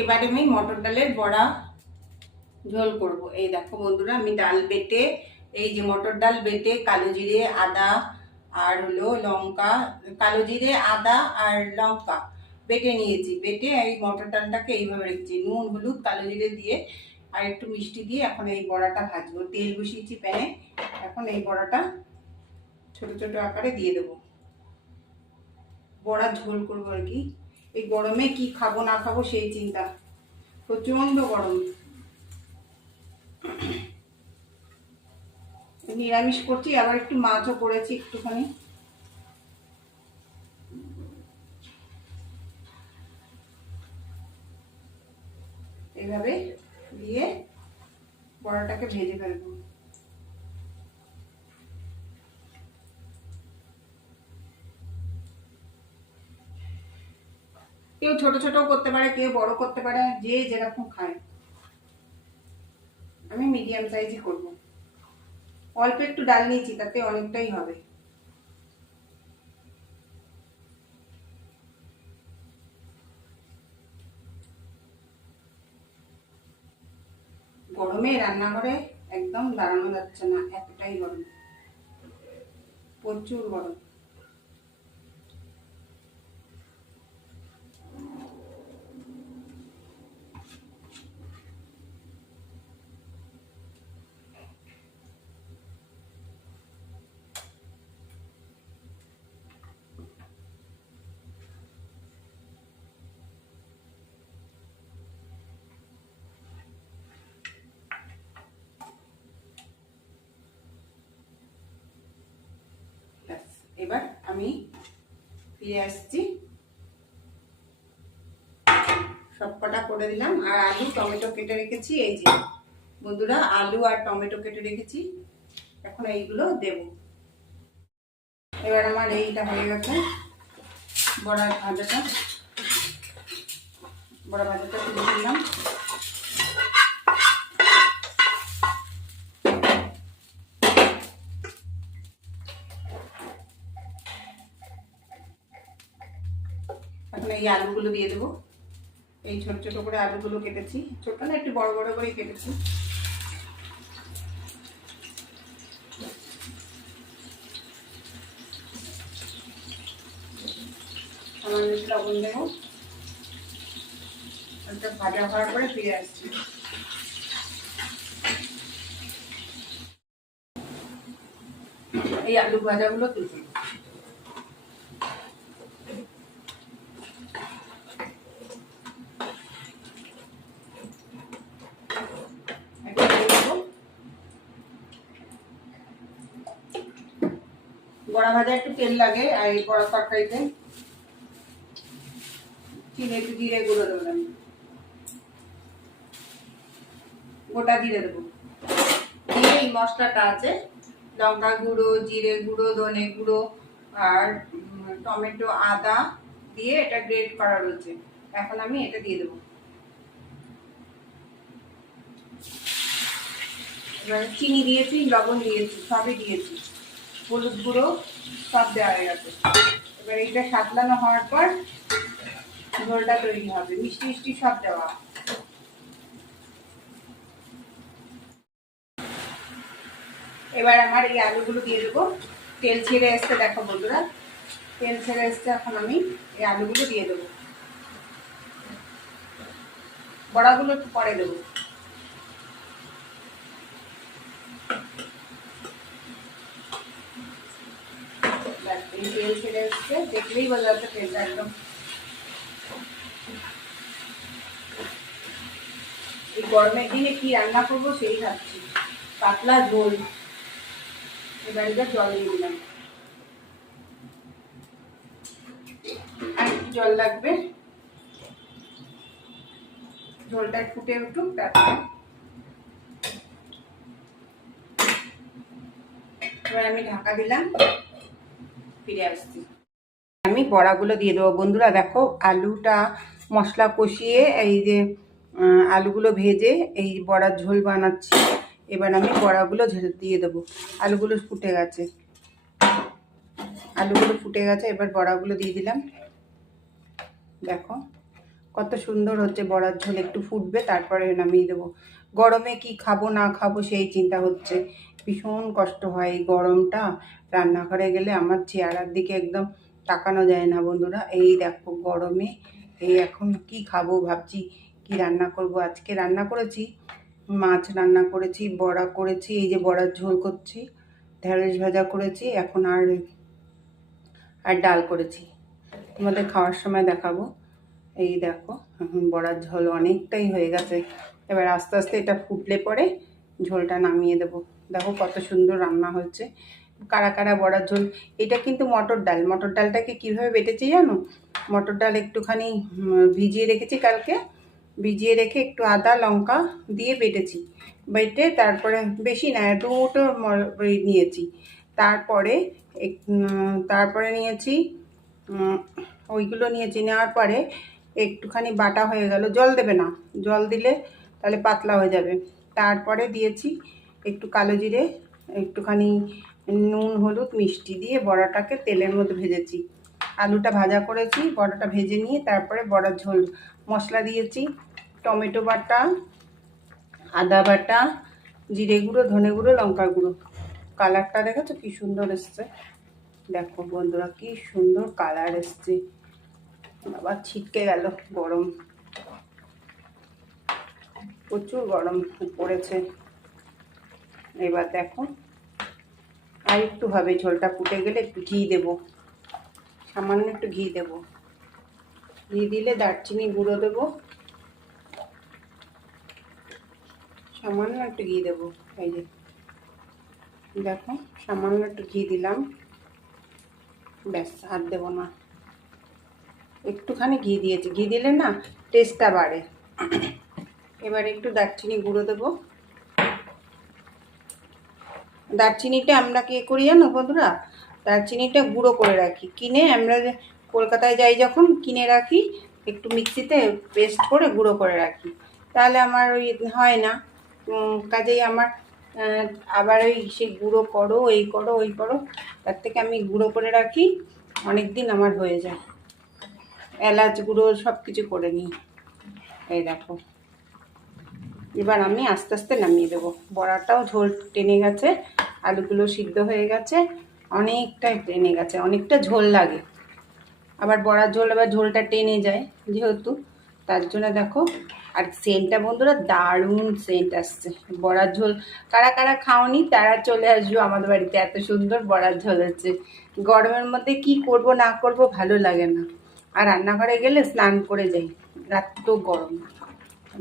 এবারে আমি মটর ডালের বড়া ঝোল করব। এই দেখো বন্ধুরা, আমি ডাল বেটে, এই যে মটর ডাল বেটে কালো জিরে আদা আর হলো লঙ্কা, কালো জিরে আদা আর লঙ্কা বেটে নিয়েছি। বেটে এই মটর ডালটাকে এইভাবে রেখেছি, নুন হলুদ কালো জিরে দিয়ে আর একটু মিষ্টি দিয়ে এখন এই বড়াটা ভাজবো। তেল বসিয়েছি প্যানে, এখন এই বড়াটা ছোট ছোট আকারে দিয়ে দেবো। বড়া ঝোল করবো আর কি। এই গরমে কি খাবো না খাবো সেই চিন্তা, প্রচন্ড গরম। নিরামিষ করছি, আবার একটু মাছও করেছি একটুখানি। এইভাবে দিয়ে বড়াটাকে ভেজে ফেলবো। কেউ ছোট ছোট করতে পারে, কেউ বড় করতে পারে, যে যেরকম খায়। আমি মিডিয়াম সাইজই করব। অল্প একটু ডাল নিয়েছি, তাতে অনেকটাই হবে। গরমে রান্নাঘরে একদম দাঁড়ানো যাচ্ছে না, এতটাই গরম, প্রচুর গরম। এবার আমি ফিরে আসছি, সবকটা করে দিলাম। আর আলু টমেটো কেটে রেখেছি, এই যে বন্ধুরা আলু আর টমেটো কেটে রেখেছি, এখন এইগুলো দেব। এবার আমার এইটা হয়ে গেছে, বড়া ভাজাটা তুলে দিলাম। এখন এই আলুগুলো দিয়ে দেবো। এই ছোট ছোট করে আলুগুলো কেটেছি, ছোট না একটু বড় বড় করে কেটেছি। সামান্য লবণ দেবো। এটা ভাজা হওয়ার পরে ফিরে আসছি। এই আলু ভাজাগুলো তুলছি। বড়া ভাজা একটু তেল লাগে, আর এই বড়া তরকারিতে চিনি একটু জিরে গুঁড়ো দেবো, আমি গোটা জিরে দেবো। দিয়ে এই মশলাটা আছে, লঙ্কা গুঁড়ো, জিরে গুঁড়ো, ধনে গুঁড়ো আর টমেটো আদা দিয়ে এটা গ্রেট করা রয়েছে। এখন আমি এটা দিয়ে দেবো। এবার চিনি দিয়েছি, লবণ দিয়েছি, সবই দিয়েছি, হলুদ গুঁড়ো সব দেওয়া হয়ে গেছে। এবার এইটা সাতলানো হওয়ার পর ঝোলটা তৈরি হবে, মিষ্টি মিষ্টি সব দেওয়া। এবার আমার এই আলুগুলো দিয়ে দেবো। তেল ছেড়ে এসছে, দেখো বন্ধুরা তেল ছেড়ে এসছে। এখন আমি এই আলুগুলো দিয়ে দেবো। বড়াগুলো একটু পরে দেবো। তেল ছেড়ে এসছে, দেখলেই বোঝা যাচ্ছে তেলটা একদম। এই গরমের দিনে কি রান্না করবো সেই ভাবছি, পাতলা ঝোল। এবার এটা জল দিয়ে দিলাম, আর একটু জল লাগবে, ঝোলটা ফুটে উঠুক তারপরে। এবার আমি ঢাকা দিলাম, ফিরে আসছি। আমি বড়াগুলো দিয়ে দেবো। বন্ধুরা দেখো, আলুটা মশলা কষিয়ে এই যে আলুগুলো ভেজে এই বড়ার ঝোল বানাচ্ছি। এবার আমি বড়াগুলো দিয়ে দেবো। আলুগুলো ফুটে গেছে, এবার বড়াগুলো দিয়ে দিলাম। দেখো কত সুন্দর হচ্ছে বড়ার ঝোল। একটু ফুটবে তারপরে নামিয়ে দেবো। গরমে কি খাবো না খাবো সেই চিন্তা হচ্ছে। ভীষণ কষ্ট হয় এই গরমটা। রান্নাঘরে গেলে আমার চেহারার দিকে একদম তাকানো যায় না বন্ধুরা। এই দেখো গরমে এই এখন কি খাবো ভাবছি, কি রান্না করব। আজকে রান্না করেছি মাছ, রান্না করেছি বড়া করেছি, এই যে বড়ার ঝোল করছি, ঢেঁড়স ভাজা করেছি, এখন আর ডাল করেছি। তোমাদের খাওয়ার সময় দেখাবো। এই দেখো এখন বড়ার ঝোল অনেকটাই হয়ে গেছে। এবার আস্তে আস্তে এটা ফুটলে পরে ঝোলটা নামিয়ে দেবো। দেখো কত সুন্দর রান্না হচ্ছে। কারা কারা বড়ার ঝোল। এটা কিন্তু মটর ডাল। মটর ডালটাকে কীভাবে বেটেছি জানো? মটর ডাল একটুখানি ভিজিয়ে রেখেছি কালকে, ভিজিয়ে রেখে একটু আদা লঙ্কা দিয়ে বেটেছি। বেটে তারপরে বেশি না, দুটো নিয়েছি। তারপরে নিয়েছি ওইগুলো নিয়েছি। নেওয়ার পরে একটুখানি বাটা হয়ে গেল। জল দেবে না, জল দিলে তাহলে পাতলা হয়ে যাবে। তারপরে দিয়েছি একটু কালো জিরে, একটুখানি নুন হলুদ মিষ্টি দিয়ে বড়াটাকে তেলের মধ্যে ভেজেছি। আলুটা ভাজা করেছি, বড়াটা ভেজে নিয়ে তারপরে বড়ার ঝোল মশলা দিয়েছি। টমেটো বাটা, আদা বাটা, জিরে গুঁড়ো, ধনে গুঁড়ো, লঙ্কা গুঁড়ো। কালারটা দেখেছো কি সুন্দর এসছে। দেখো বন্ধুরা কি সুন্দর কালার এসছে। আবার ছিটকে গেল। গরম, প্রচুর গরম পড়েছে। এবার দেখো আর একটু হবে, ঝোলটা ফুটে গেলে একটু ঘি দেবো, সামান্য একটু ঘি দেবো। ঘি দিলে দারচিনি গুঁড়ো দেবো, সামান্য একটু ঘি দেবো। এই যে দেখো সামান্য একটু ঘি দিলাম, ব্যাস আর দেবো না। একটুখানি ঘি দিয়েছি, ঘি দিলে না টেস্টটা বাড়ে। এবার একটু দারচিনি গুঁড়ো দেবো। দারচিনিটা আমরা কি করি জানো বন্ধুরা? দারচিনিটা গুঁড়ো করে রাখি কিনে। আমরা কলকাতায় যাই যখন কিনে রাখি, একটু মিক্সিতে পেস্ট করে গুঁড়ো করে রাখি। তাহলে আমার ওই হয় না। কাজেই আমার আবার ওই সে গুঁড়ো করো, এই করো ওই করো, তার থেকে আমি গুঁড়ো করে রাখি, অনেক দিন আমার হয়ে যায়। এলাচ গুঁড়ো সব কিছু করে নিই। এই দেখো এবার আমি আস্তে আস্তে নামিয়ে দেবো। বড়াটাও ঝোল টেনে গেছে, আলুগুলো সিদ্ধ হয়ে গেছে, অনেকটাই টেনে গেছে, অনেকটা ঝোল লাগে। আবার বড়ার ঝোল আবার ঝোলটা টেনে যায় যেহেতু, তার জন্য দেখো। আর সেন্টটা বন্ধুরা দারুণ সেন্ট আসছে। বড়ার ঝোল কারা কারা খাওনি তারা চলে আসবে আমাদের বাড়িতে, এত সুন্দর বড়ার ঝোল হচ্ছে। গরমের মধ্যে কি করব না করব ভালো লাগে না। আর রান্নাঘরে গেলে স্নান করে যাই, এত গরম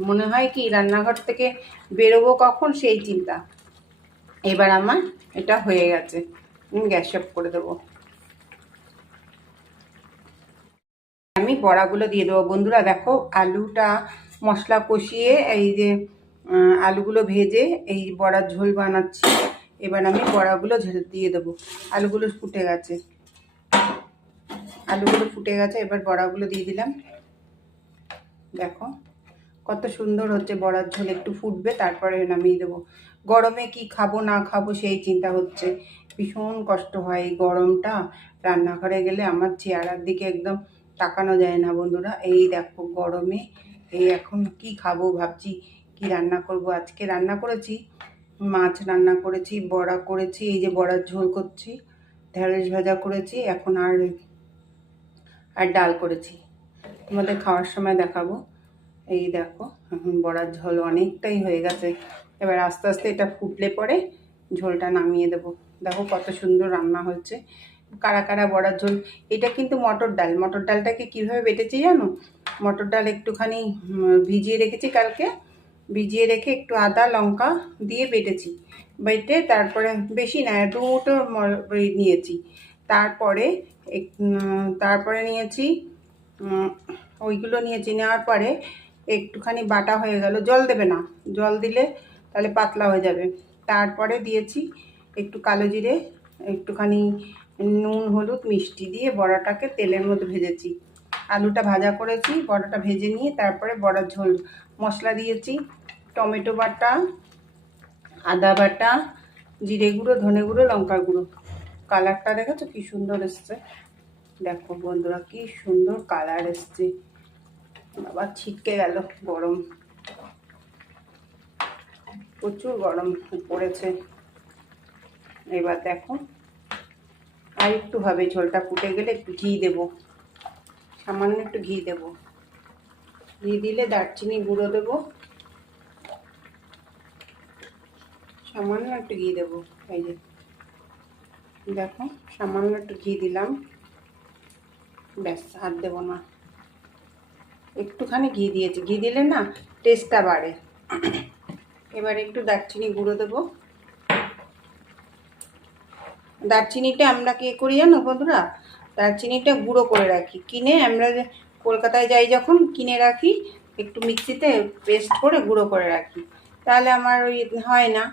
মনে হয় কি রান্নাঘর থেকে বেরোবো কখন সেই চিন্তা। এবার আমার এটা হয়ে গেছে, গ্যাস অফ করে দেবো। আমি বড়াগুলো দিয়ে দেবো বন্ধুরা। দেখো আলুটা মশলা কষিয়ে এই যে আলুগুলো ভেজে এই বড়ার ঝোল বানাচ্ছি। এবার আমি বড়াগুলো দিয়ে দেবো। আলুগুলো ফুটে গেছে, এবার বড়াগুলো দিয়ে দিলাম। দেখো কত সুন্দর হচ্ছে বড়ার ঝোল। একটু ফুটবে তারপরে নামিয়ে দেবো। গরমে কি খাবো না খাবো সেই চিন্তা হচ্ছে। ভীষণ কষ্ট হয় এই গরমটা। রান্নাঘরে গেলে আমার চেহারার দিকে একদম তাকানো যায় না বন্ধুরা। এই দেখো গরমে এই এখন কি খাবো ভাবছি, কি রান্না করব। আজকে রান্না করেছি মাছ, রান্না করেছি বড়া করেছি, এই যে বড়ার ঝোল করছি, ঢেঁড়স ভাজা করেছি, এখন আর ডাল করেছি। তোমাদের খাওয়ার সময় দেখাবো। এই দেখো এখন বড়ার ঝোল অনেকটাই হয়ে গেছে। এবার আস্তে আস্তে এটা ফুটলে পরে ঝোলটা নামিয়ে দেবো। দেখো কত সুন্দর রান্না হচ্ছে। কারা কারা বড়ার ঝোল। এটা কিন্তু মটর ডাল। মটর ডালটাকে কীভাবে বেটেছি জানো? মটর ডাল একটুখানি ভিজিয়ে রেখেছি কালকে, ভিজিয়ে রেখে একটু আদা লঙ্কা দিয়ে বেটেছি। বেটে তারপরে বেশি না, দুটো নিয়েছি। তারপরে নিয়েছি ওইগুলো নিয়েছি। নেওয়ার পরে একটুখানি বাটা হয়ে গেল। জল দেবে না, জল দিলে তাহলে পাতলা হয়ে যাবে। তারপরে দিয়েছি একটু কালো জিরে, একটুখানি নুন হলুদ মিষ্টি দিয়ে বড়াটাকে তেলের মধ্যে ভেজেছি। আলুটা ভাজা করেছি, বড়াটা ভেজে নিয়ে তারপরে বড়ার ঝোল মশলা দিয়েছি। টমেটো বাটা, আদা বাটা, জিরে গুঁড়ো, ধনে গুঁড়ো, লঙ্কা গুঁড়ো। কালারটা দেখেছো কি সুন্দর এসছে। দেখো বন্ধুরা কি সুন্দর কালার এসছে। আবার ছিটকে গেল, গরম, প্রচুর গরম পড়েছে। এবার দেখো আর একটু হবে, ঝোলটা ফুটে গেলে একটু ঘি দেবো, সামান্য একটু ঘি দেবো। ঘি দিলে দারচিনি গুঁড়ো দেবো, সামান্য একটু ঘি দেবো। এই যে দেখো সামান্য একটু ঘি দিলাম, ব্যাস আর দেবো না, একটুখানি ঘি দিয়েছি, ঘি দিলে না টেস্টটা বাড়ে। এবার একটু দারচিনি গুঁড়ো দেবো। দারচিনিটা আমরা কি করি জানো বন্ধুরা, দারচিনিটা গুঁড়ো করে রাখি, কিনে আমরা কলকাতায় যাই যখন কিনে রাখি, একটু মিক্সিতে পেস্ট করে গুঁড়ো করে রাখি, তাহলে আমার ওই হয় না।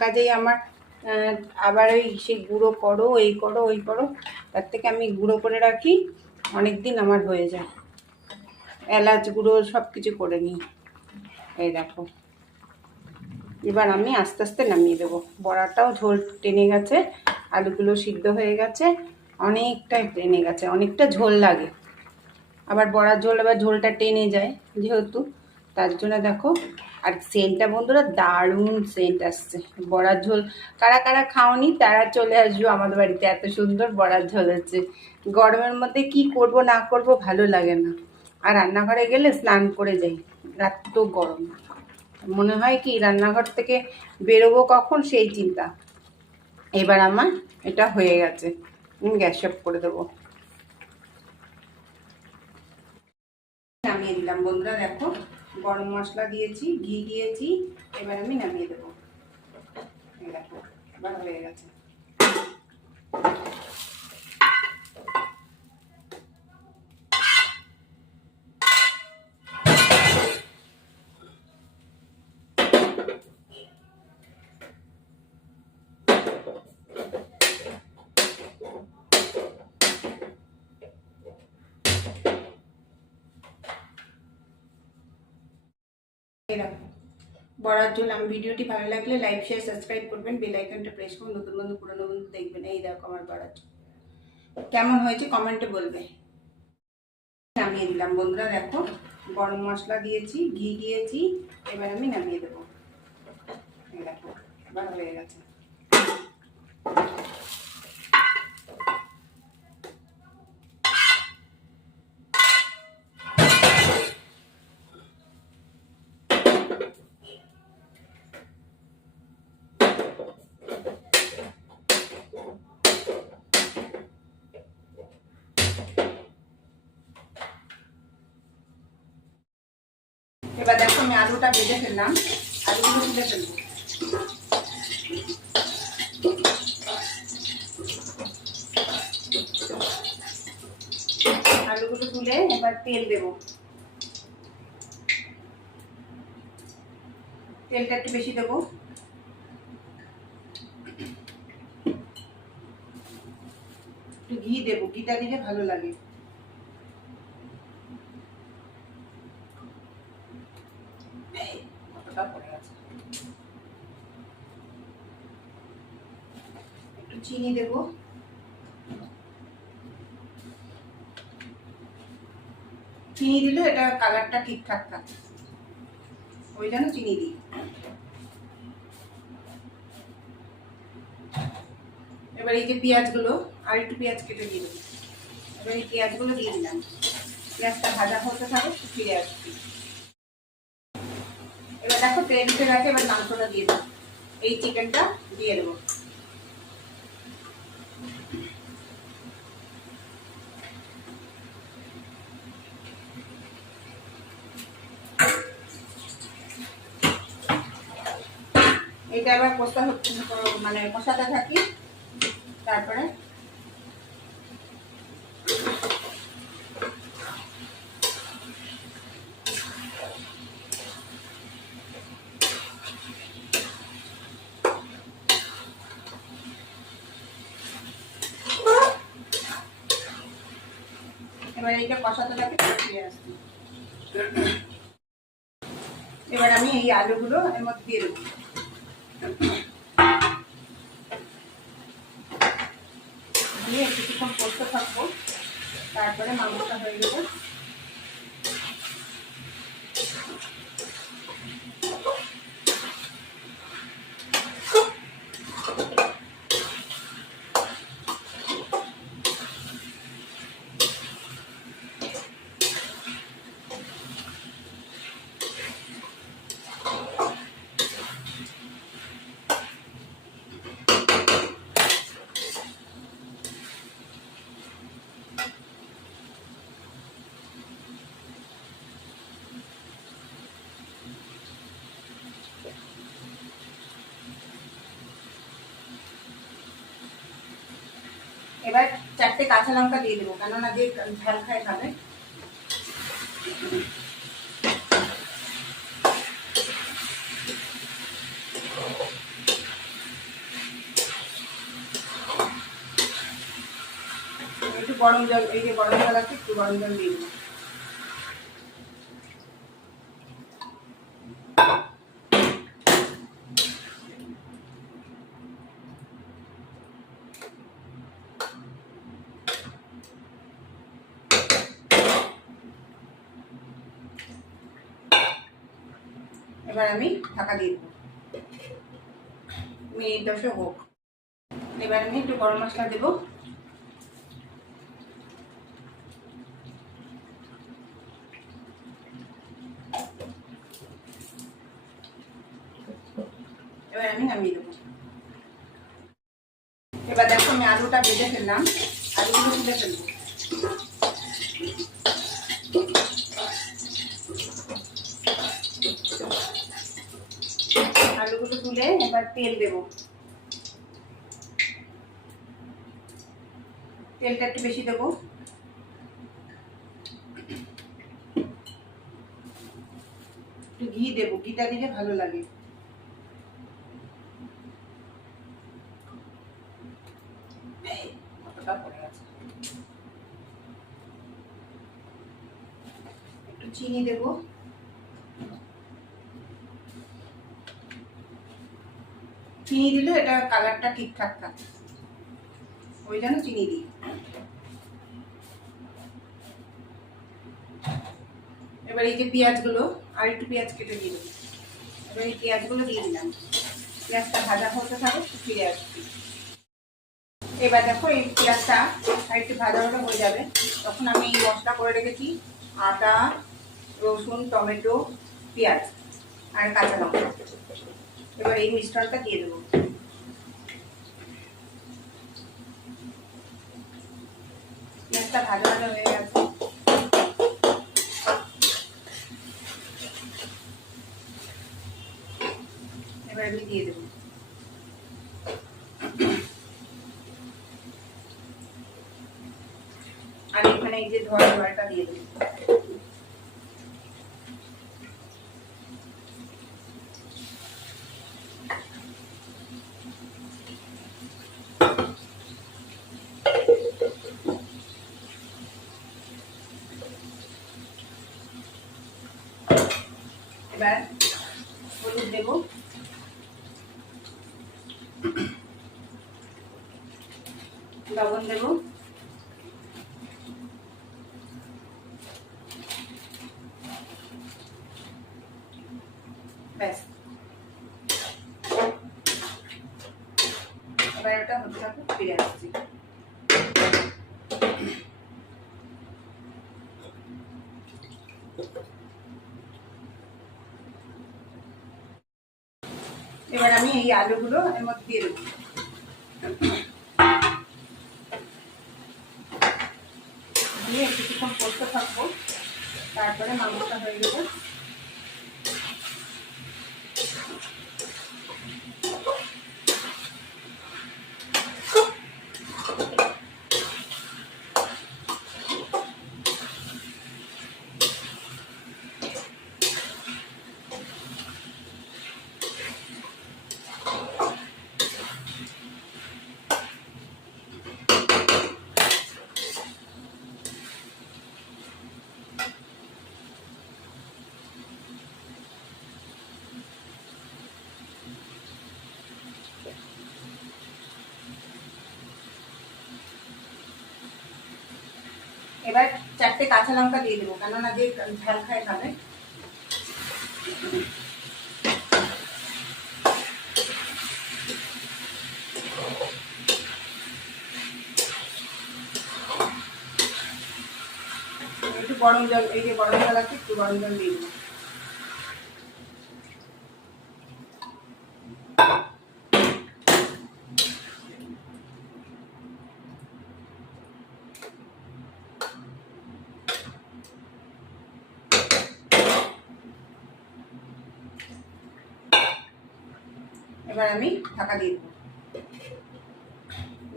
কাজেই আমার আবার ওই সেই গুঁড়ো করো, এই করো, ওই করো, তার থেকে আমি গুঁড়ো করে রাখি, অনেক দিন আমার হয়ে যায়। এলাচ গুঁড়ো সব কিছু করে নিই। এই দেখো এবার আমি আস্তে আস্তে নামিয়ে দেবো। বড়াটাও ঝোল টেনে গেছে, আলুগুলো সিদ্ধ হয়ে গেছে, অনেকটাই টেনে গেছে, অনেকটা ঝোল লাগে। আবার বড়ার ঝোল আবার ঝোলটা টেনে যায় যেহেতু, তার জন্য দেখো। আর সেন্টটা বন্ধুরা দারুণ সেন্ট আসছে। বড়ার ঝোল কারা কারা খাওনি তারা চলে আসবে আমাদের বাড়িতে, এত সুন্দর বড়ার ঝোল হচ্ছে। গরমের মধ্যে কি করব না করব ভালো লাগে না, আর রান্নাঘরে গেলে স্নান করে যাই, এত গরম মনে হয় কি রান্নাঘর থেকে বেরোবো কখন সেই চিন্তা। এবার আমার এটা হয়ে গেছে, আমি গ্যাস অফ করে দেবো। নামিয়ে দিলাম বন্ধুরা, দেখো গরম মশলা দিয়েছি, ঘি দিয়েছি, এবার আমি নামিয়ে দেবো। দেখো এবার হয়ে গেছে। বড়ার ঝোল। আমি ভিডিওটি ভালো লাগলে লাইক শেয়ার সাবস্ক্রাইব করবেন, বেল আইকনটা প্রেস করুন, নতুন বন্ধু পুরনো বন্ধু দেখবেন। এই দেখো আমার বড়ার ঝোল কেমন হয়েছে কমেন্টে বলবে। নামিয়ে দিলাম বন্ধুরা, দেখো গরম মশলা দিয়েছি, ঘি দিয়েছি, এবার আমি নামিয়ে দেবো। দেখো এবার হয়ে গেছে। এবার দেখো আমি আলুটা ভেজে ফেললাম, আলুগুলো তুলে ফেলবো। আলুগুলো তুলে এবার তেল দেবো, তেলটা একটু বেশি দেবো। একটু ঘি দেবো, ঘিটা দিলে ভালো লাগে। কতটা পড়ে আছে, একটু চিনি দেবো, চিনি দিলে এটা কালারটা ঠিকঠাক থাকে, ওই জন্য চিনি দিই। এবার এই যে পেঁয়াজগুলো, আর একটু পেঁয়াজ কেটে দিয়ে দেবো। এবার এই পেঁয়াজগুলো দিয়ে দিলাম, পেঁয়াজটা ভাজা হতে থাকে, ফিরে আসছি। এবার দেখো তেল উঠে গেছে, এবার মাংসটা দিয়ে দেবো, এই চিকেনটা দিয়ে দেবো। এটা আবার কষা হচ্ছে, মানে কষাতে থাকি, তারপরে এবার এইটা কষাতে থাকি, ফিরে আসছি। এবার আমি এই আলুগুলো এর মধ্যে দিয়ে দেবো, দিয়ে কিছুক্ষণ কষতে থাকবো, তারপরে মাংসটা হয়ে গেলে চারটে কাঁচা লঙ্কা দিয়ে দেবো, কেননা যে ঝাল খায় খাবে। একটু গরম জল, এই যে গরম জল আছে, একটু গরম জল দিয়ে দেবো। এবার আমি ঢাকা দিয়ে দেবো, মিনিট 10 হোক। এবার আমি একটু গরম মশলা দেবো। এবার আমি নামিয়ে দেবো। এবার দেখো আমি আলুটা ভেজে ফেললাম, আলুগুলো তুলে ফেলবো। আলুগুলো তুলে এবার তেল দেবো, তেলটা একটু বেশি দেবো। একটু ঘি দেবো, ঘিটা দিলে ভালো লাগে। কতটা পড়ে আছে। একটু চিনি দেবো, চিনি দিলে এটা কালারটা ঠিকঠাক থাকে, ওই জন্য চিনি দিই। এবার এই যে পেঁয়াজগুলো, আর একটু পেঁয়াজ কেটে দিয়ে দেবো। এবার এই পেঁয়াজগুলো দিয়ে দিলাম, পেঁয়াজটা ভাজা হতে থাকে, ফিরে আসছি। এবার দেখো এই পেঁয়াজটা আর একটু ভাজা ভাজা হয়ে যাবে, তখন আমি এই মশলা করে রেখেছি আদা, রসুন, টমেটো, পেঁয়াজ আর কাঁচা লঙ্কা। এবার এই মিশ্রণটা দিয়ে দেবো। পেঁয়াজটা ভাজা ভাজা হয়ে গেছে, এবার আমি দিয়ে দেবো। আর এখানে এই যে ধোয়া জলটা দিয়ে দেবো। এবার হলুদ দেবো, লবণ দেবো, ব্যাস। এবার ওটা হতে থাকুক, ফিরে আসছি। এবার আমি এই আলুগুলো এর মধ্যে দিয়ে দেবো, দিয়ে কিছুক্ষণ করতে থাকবো, তারপরে মাংসটা হয়ে গেলে এবার চারটে কাঁচা লঙ্কা দিয়ে দেবো, কেননা যে ঝাল খায় খাবে। একটু গরম জল, এই যে গরম জল আছে, একটু গরম জল দিয়ে দেবো। এবার আমি ঢাকা দিয়ে দেবো,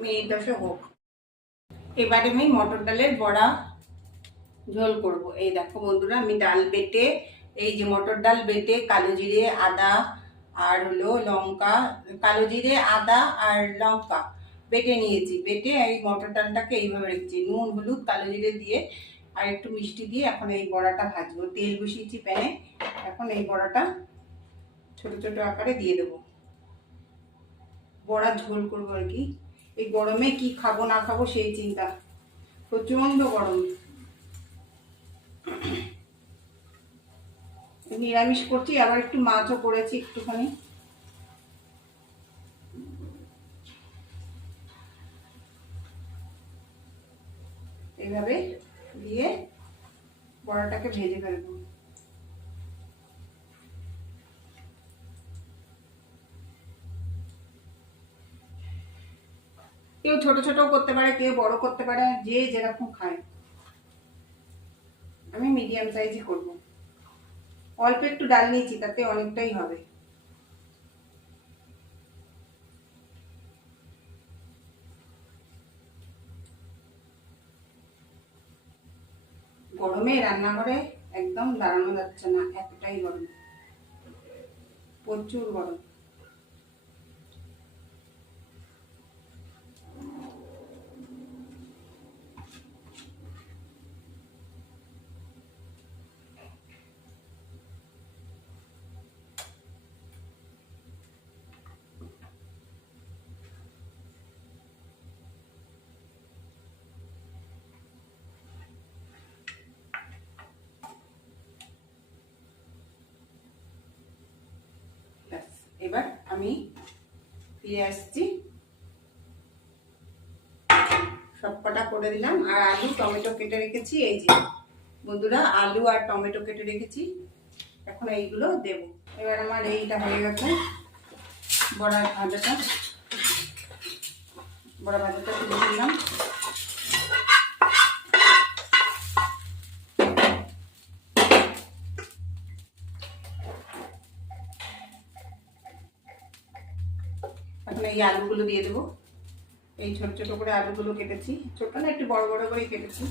মিনিট 10 হোক। এবারে আমি মটর ডালের বড়া ঝোল করব। এই দেখো বন্ধুরা, আমি ডাল বেটে, এই যে মটর ডাল বেটে কালো জিরে আদা আর হলো লঙ্কা, কালো জিরে আদা আর লঙ্কা বেটে নিয়েছি। বেটে এই মটর ডালটাকে এইভাবে রেখেছি, নুন হলুদ কালো জিরে দিয়ে আর একটু মিষ্টি দিয়ে এখন এই বড়াটা ভাজবো। তেল বসিয়েছি প্যানে, এখন এই বড়াটা ছোট ছোট আকারে দিয়ে দেবো। বড়া ঝোল করবো আর কি। এই গরমে কি খাবো না খাবো সেই চিন্তা, প্রচন্ড গরম। নিরামিষ করছি, আবার একটু মাছও করেছি একটুখানি। এইভাবে দিয়ে বড়াটাকে ভেজে ফেলবো। কেউ ছোট ছোট করতে পারে, কেউ বড় করতে পারে, যে যেরকম খায়। আমি মিডিয়াম সাইজই করব। অল্প একটু ডাল নিয়েছি, তাতে অনেকটাই হবে। গরমে রান্নাঘরে একদম দাঁড়ানো যাচ্ছে না, এতটাই গরম, প্রচুর গরম। এবার আমি ফিরে আসছি, সবকটা করে দিলাম। আর আলু টমেটো কেটে রেখেছি, এই যে বন্ধুরা আলু আর টমেটো কেটে রেখেছি, এখন এইগুলো দেব। এবার আমার এইটা হয়ে গেছে, বড়া ভাজাটা তুলে দিলাম। এখন এই আলুগুলো দিয়ে দেবো। এই ছোট ছোট করে আলুগুলো কেটেছি, ছোট না একটু বড় বড় করে কেটেছি।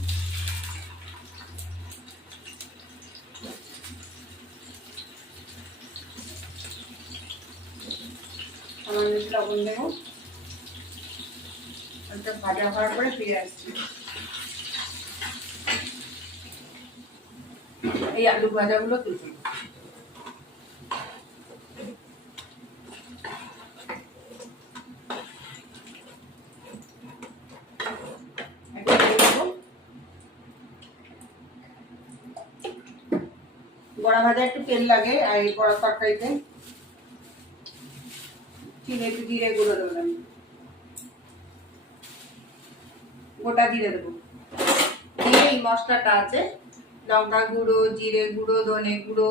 আমার লবণ দেবো, ভাজা হওয়ার পরে ফিরে আসছি। এই আলু ভাজাগুলো তুলছি। বড়া ভাজা একটু তেল লাগে, আর এই বড়া তরকারিতে একটু জিরে গুঁড়ো দেবো, আমি গোটা জিরে দেবো। দিয়ে এই মশলাটা আছে, লঙ্কা গুঁড়ো, জিরে গুঁড়ো, ধনে গুঁড়ো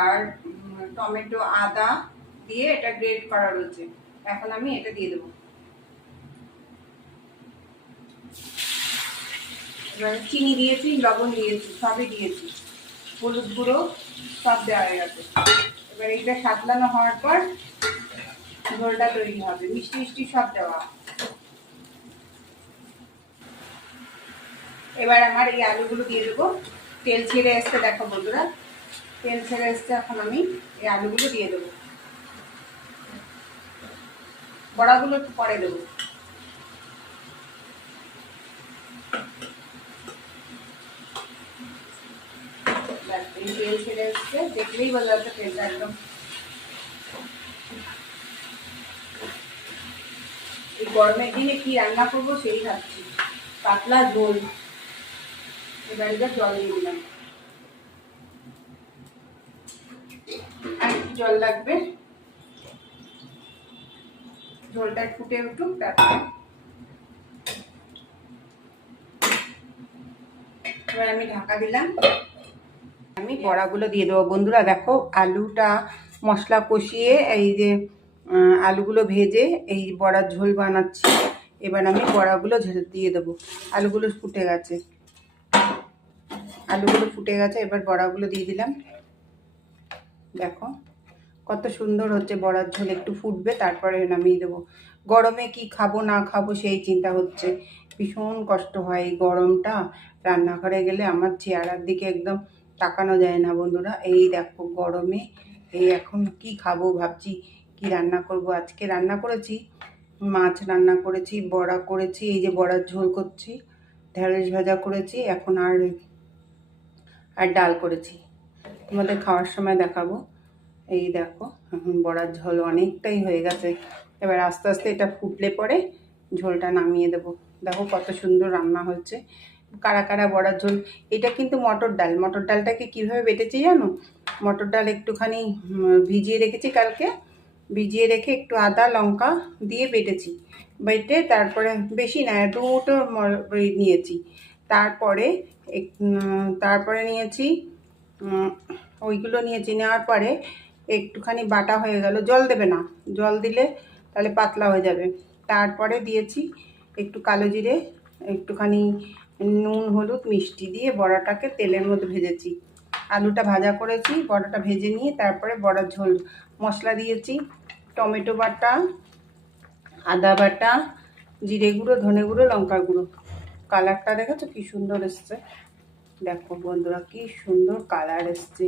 আর টমেটো আদা দিয়ে এটা গ্রেট করা রয়েছে। এখন আমি এটা দিয়ে দেবো। এবার চিনি দিয়েছি, লবণ দিয়েছি, সবই দিয়েছি, হলুদ গুঁড়ো সব দেওয়া হয়ে গেছে। এবার এইটা সাতলানো হওয়ার পর ঝোলটা তৈরি হবে, মিষ্টি মিষ্টি সব দেওয়া। এবার আমার এই আলুগুলো দিয়ে দেবো। তেল ছেড়ে এসছে, দেখো বন্ধুরা তেল ছেড়ে এসছে। এখন আমি এই আলুগুলো দিয়ে দেবো, বড়াগুলো একটু পরে দেবো। তেল ছেড়ে এসছে, দেখলেই বোঝা যাচ্ছে তেলটা একদম। এই গরমের দিনে কি রান্না করবো সেই ভাবছি, পাতলা ঝোল। এবার এটা জল দিয়ে দিলাম, আর একটু জল লাগবে, ঝোলটা ফুটে উঠুক তারপরে। এবার আমি ঢাকা দিলাম, আমি বড়াগুলো দিয়ে দেবো। বন্ধুরা দেখো, আলুটা মশলা কষিয়ে এই যে আলুগুলো ভেজে এই বড়ার ঝোল বানাচ্ছি। এবার আমি বড়াগুলো দিয়ে দেবো। আলুগুলো ফুটে গেছে, এবার বড়াগুলো দিয়ে দিলাম। দেখো কত সুন্দর হচ্ছে বড়ার ঝোল, একটু ফুটবে তারপরে নামিয়ে দেবো। গরমে কি খাবো না খাবো সেই চিন্তা হচ্ছে। ভীষণ কষ্ট হয় এই গরমটা। রান্নাঘরে গেলে আমার চেহারার দিকে একদম তাকানো যায় না বন্ধুরা। এই দেখো গরমে এই এখন কি খাবো ভাবছি, কি রান্না করব। আজকে রান্না করেছি মাছ, রান্না করেছি বড়া করেছি, এই যে বড়ার ঝোল করছি, ঢেঁড়স ভাজা করেছি, এখন আর ডাল করেছি। তোমাদের খাওয়ার সময় দেখাবো। এই দেখো এখন বড়ার ঝোল অনেকটাই হয়ে গেছে। এবার আস্তে আস্তে এটা ফুটলে পরে ঝোলটা নামিয়ে দেবো। দেখো কত সুন্দর রান্না হচ্ছে। কারা কারা বড়ার ঝোল। এটা কিন্তু মটর ডাল। মটর ডালটাকে কীভাবে বেটেছি জানো? মটর ডাল একটুখানি ভিজিয়ে রেখেছি কালকে, ভিজিয়ে রেখে একটু আদা লঙ্কা দিয়ে বেটেছি। বেটে তারপরে বেশি না, দুটো নিয়েছি। তারপরে তারপরে নিয়েছি ওইগুলো নিয়েছি। নেওয়ার পরে একটুখানি বাটা হয়ে গেল। জল দেবে না, জল দিলে তাহলে পাতলা হয়ে যাবে। তারপরে দিয়েছি একটু কালো জিরে, একটুখানি নুন হলুদ মিষ্টি দিয়ে বড়াটাকে তেলের মধ্যে ভেজেছি। আলুটা ভাজা করেছি, বড়াটা ভেজে নিয়ে তারপরে বড়ার ঝোল মশলা দিয়েছি। টমেটো বাটা, আদা বাটা, জিরে গুঁড়ো, ধনে গুঁড়ো, লঙ্কা গুঁড়ো। কালারটা দেখেছো কি সুন্দর এসছে? দেখো বন্ধুরা কি সুন্দর কালার এসছে।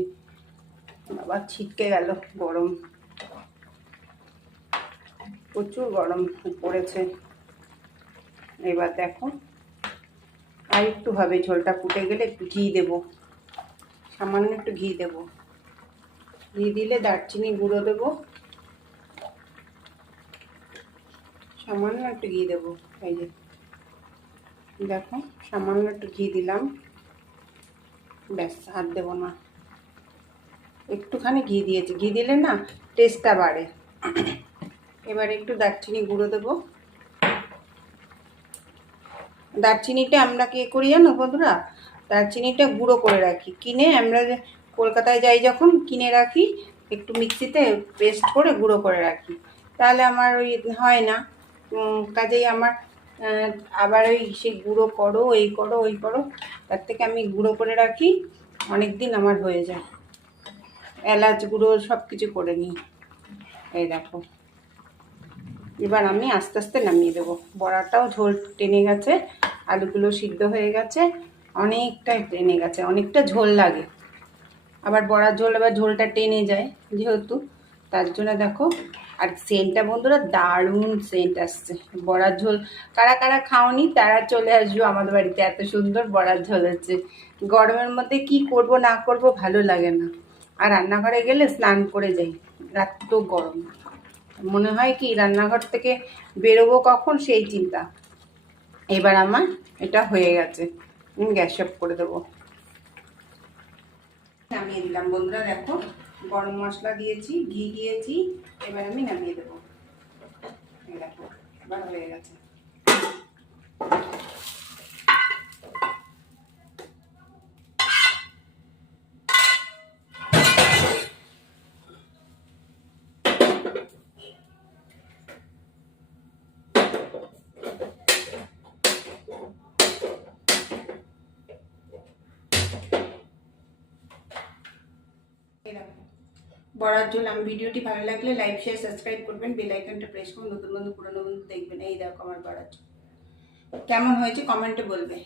আবার ছিটকে গেল, গরম, প্রচুর গরম পড়েছে। এবার দেখো আর একটু হবে, ঝোলটা ফুটে গেলে একটু ঘি দেবো, সামান্য একটু ঘি দেবো। ঘি দিলে দারচিনি গুঁড়ো দেবো, সামান্য একটু ঘি দেবো। এই যে দেখো সামান্য একটু ঘি দিলাম, ব্যাস আর দেবো না। একটুখানি ঘি দিয়েছি, ঘি দিলে না টেস্টটা বাড়ে। এবার একটু দারচিনি গুঁড়ো দেবো। দারচিনিটা আমরা কি করি জানো বন্ধুরা? দারচিনিটা গুঁড়ো করে রাখি কিনে। আমরা কলকাতায় যাই যখন কিনে রাখি, একটু মিক্সিতে পেস্ট করে গুঁড়ো করে রাখি, তাহলে আমার ওই হয় না। কাজেই আমার আবার ওই সেই গুঁড়ো করো, এই করো, ওই করো, তার থেকে আমি গুঁড়ো করে রাখি, অনেক দিন আমার হয়ে যায়। এলাচ গুঁড়ো সব কিছু করে নিই। এই দেখো এবার আমি আস্তে আস্তে নামিয়ে দেবো। বড়াটাও ঝোল টেনে গেছে, আলুগুলো সিদ্ধ হয়ে গেছে, অনেকটাই টেনে গেছে, অনেকটা ঝোল লাগে। আবার বড়ার ঝোল আবার ঝোলটা টেনে যায় যেহেতু, তার জন্য দেখো। আর সেন্টটা বন্ধুরা দারুণ সেন্ট আসছে। বড়ার ঝোল কারা কারা খাওনি তারা চলে আসবে আমাদের বাড়িতে, এত সুন্দর বড়ার ঝোল হচ্ছে। গরমের মধ্যে কি করব না করব ভালো লাগে না, আর রান্নাঘরে গেলে স্নান করে যাই, এত গরম মনে হয় কি রান্নাঘর থেকে বেরোবো কখন সেই চিন্তা। এবার আমার এটা হয়ে গেছে, আমি গ্যাস অফ করে দেবো। নামিয়ে দিলাম বন্ধুরা। দেখো গরম মশলা দিয়েছি, ঘি দিয়েছি, এবার আমি নামিয়ে দেবো। দেখো এবার হয়ে গেছে। বড়ার ঝোল। আমি ভিডিওটি ভালো লাগলে লাইক শেয়ার সাবস্ক্রাইব করবেন, বেল আইকনটা প্রেস করুন, নতুন বন্ধু পুরনো বন্ধু দেখবেন। এই দেখো আমার বড়ার ঝোল কেমন হয়েছে কমেন্টে বলবে।